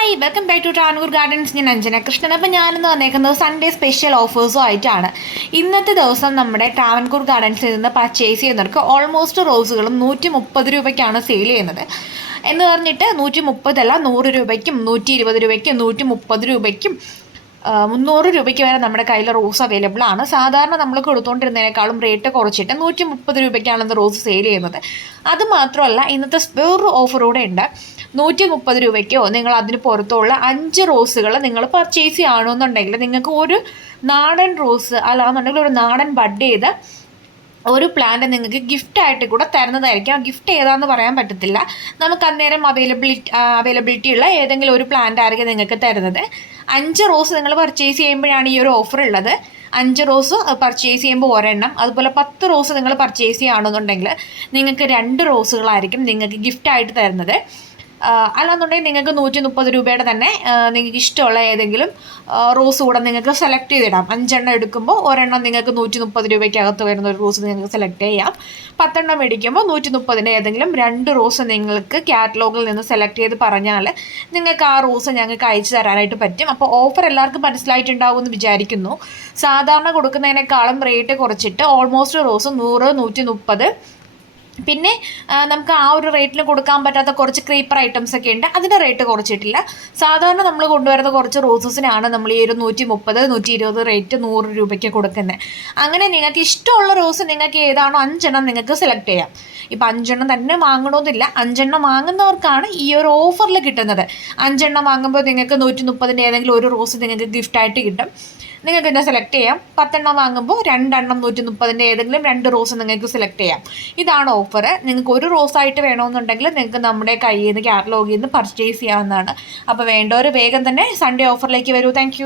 Hi welcome back to Tanur Gardens ഞാൻ അഞ്ജന കൃഷ്ണൻ. അപ്പം ഞാനിന്ന് വന്നേക്കുന്നത് സൺഡേ സ്പെഷ്യൽ ഓഫേഴ്സും ആയിട്ടാണ്. ഇന്നത്തെ ദിവസം നമ്മുടെ ട്രാവൻകൂർ ഗാർഡൻസിൽ നിന്ന് പർച്ചേസ് ചെയ്യുന്നവർക്ക് ഓൾമോസ്റ്റ് റോസുകളും നൂറ്റി മുപ്പത് രൂപയ്ക്കാണ് സെയിൽ ചെയ്യുന്നത്. എന്ന് പറഞ്ഞിട്ട് നൂറ്റി മുപ്പതല്ല നൂറ് രൂപയ്ക്കും നൂറ്റി ഇരുപത് രൂപയ്ക്കും നൂറ്റി മുപ്പത് രൂപയ്ക്കും മുന്നൂറ് രൂപയ്ക്ക് വരെ നമ്മുടെ കയ്യിൽ റോസ് അവൈലബിൾ ആണ്. സാധാരണ നമ്മൾ കൊടുത്തുകൊണ്ടിരുന്നതിനേക്കാളും റേറ്റ് കുറച്ചിട്ട് നൂറ്റി മുപ്പത് രൂപയ്ക്കാണ് ഇന്ന് റോസ് സെയിൽ ചെയ്യുന്നത്. അത് മാത്രമല്ല ഇന്നത്തെ വേറൊരു ഓഫർ കൂടെ ഉണ്ട്. നൂറ്റി മുപ്പത് രൂപയ്ക്കോ നിങ്ങൾ അതിന് പുറത്തുള്ള അഞ്ച് റോസുകൾ നിങ്ങൾ പർച്ചേസ് ചെയ്യുകയാണെന്നുണ്ടെങ്കിൽ നിങ്ങൾക്ക് ഒരു നാടൻ റോസ് അല്ലാന്നുണ്ടെങ്കിൽ ഒരു നാടൻ ബഡ് ചെയ്ത് ഒരു പ്ലാന്റ് നിങ്ങൾക്ക് ഗിഫ്റ്റ് ആയിട്ട് കൂടെ തരുന്നതായിരിക്കും. ആ ഗിഫ്റ്റ് ഏതാന്ന് പറയാൻ പറ്റത്തില്ല. നമുക്ക് അന്നേരം അവൈലബിലിറ്റി അവൈലബിലിറ്റി ഉള്ള ഏതെങ്കിലും ഒരു പ്ലാന്റ് ആയിരിക്കും നിങ്ങൾക്ക് തരുന്നത്. അഞ്ച് റോസ് നിങ്ങൾ പർച്ചേസ് ചെയ്യുമ്പോഴാണ് ഈ ഒരു ഓഫർ ഉള്ളത്. അഞ്ച് റോസ് പർച്ചേസ് ചെയ്യുമ്പോൾ ഒരെണ്ണം. അതുപോലെ പത്ത് റോസ് നിങ്ങൾ പർച്ചേസ് ചെയ്യുകയാണെന്നുണ്ടെങ്കിൽ നിങ്ങൾക്ക് രണ്ട് റോസുകളായിരിക്കും നിങ്ങൾക്ക് ഗിഫ്റ്റായിട്ട് തരുന്നത്. അല്ലാന്നുണ്ടെങ്കിൽ നിങ്ങൾക്ക് നൂറ്റി മുപ്പത് രൂപയുടെ തന്നെ നിങ്ങൾക്ക് ഇഷ്ടമുള്ള ഏതെങ്കിലും റോസ് കൂടെ നിങ്ങൾക്ക് സെലക്ട് ചെയ്തിടാം. അഞ്ചെണ്ണം എടുക്കുമ്പോൾ ഒരെണ്ണം നിങ്ങൾക്ക് നൂറ്റി മുപ്പത് രൂപയ്ക്കകത്ത് വരുന്ന ഒരു റോസ് നിങ്ങൾക്ക് സെലക്ട് ചെയ്യാം. പത്തെണ്ണം മേടിക്കുമ്പോൾ നൂറ്റി മുപ്പതിന്റെ ഏതെങ്കിലും രണ്ട് റോസ് നിങ്ങൾക്ക് കാറ്റലോഗിൽ നിന്ന് സെലക്ട് ചെയ്ത് പറഞ്ഞാൽ നിങ്ങൾക്ക് ആ റോസ് ഞങ്ങൾക്ക് അയച്ചു തരാനായിട്ട് പറ്റും. അപ്പോൾ ഓഫർ എല്ലാവർക്കും മനസ്സിലായിട്ടുണ്ടാവും എന്ന് വിചാരിക്കുന്നു. സാധാരണ കൊടുക്കുന്നതിനേക്കാളും റേറ്റ് കുറച്ചിട്ട് ഓൾമോസ്റ്റ് റോസ് നൂറ് നൂറ്റി മുപ്പത് പിന്നെ നമുക്ക് ആ ഒരു റേറ്റിന് കൊടുക്കാൻ പറ്റാത്ത കുറച്ച് ക്രീപ്പർ ഐറ്റംസ് ഒക്കെ ഉണ്ട്. അതിന്റെ റേറ്റ് കുറച്ചിട്ടില്ല. സാധാരണ നമ്മൾ കൊണ്ടുവരുന്ന കുറച്ച് റോസസിനാണ് നമ്മൾ ഈ ഒരു നൂറ്റി മുപ്പത് നൂറ്റി ഇരുപത് റേറ്റ് നൂറ് രൂപയ്ക്ക് കൊടുക്കുന്നത് അങ്ങനെ നിങ്ങൾക്ക് ഇഷ്ടമുള്ള റോസ് നിങ്ങൾക്ക് ഏതാണോ അഞ്ചെണ്ണം നിങ്ങൾക്ക് സെലക്ട് ചെയ്യാം. ഇപ്പം അഞ്ചെണ്ണം തന്നെ വാങ്ങണമെന്നില്ല അഞ്ചെണ്ണം വാങ്ങുന്നവർക്കാണ് ഈ ഒരു ഓഫറിൽ കിട്ടുന്നത്. അഞ്ചെണ്ണം വാങ്ങുമ്പോൾ നിങ്ങൾക്ക് നൂറ്റി മുപ്പതിന്റെ ഏതെങ്കിലും ഒരു റോസ് നിങ്ങൾക്ക് ഗിഫ്റ്റായിട്ട് കിട്ടും. നിങ്ങൾക്ക് ഇതിനെ സെലക്ട് ചെയ്യാം. പത്തെണ്ണം വാങ്ങുമ്പോൾ രണ്ടെണ്ണം നൂറ്റി മുപ്പതിന്റെ ഏതെങ്കിലും രണ്ട് റോസ് നിങ്ങൾക്ക് സെലക്ട് ചെയ്യാം. ഇതാണ് ഓഫർ നിങ്ങൾക്ക് ഒരു റോസ് ആയിട്ട് വേണമെന്നുണ്ടെങ്കിൽ നിങ്ങൾക്ക് നമ്മുടെ കയ്യിൽ നിന്ന് കാറ്റലോഗിൽ നിന്ന് പർച്ചേസ് ചെയ്യാവുന്നതാണ്. അപ്പോൾ വേണ്ടവർ വേഗം തന്നെ സൺഡേ ഓഫറിലേക്ക് വരൂ. താങ്ക്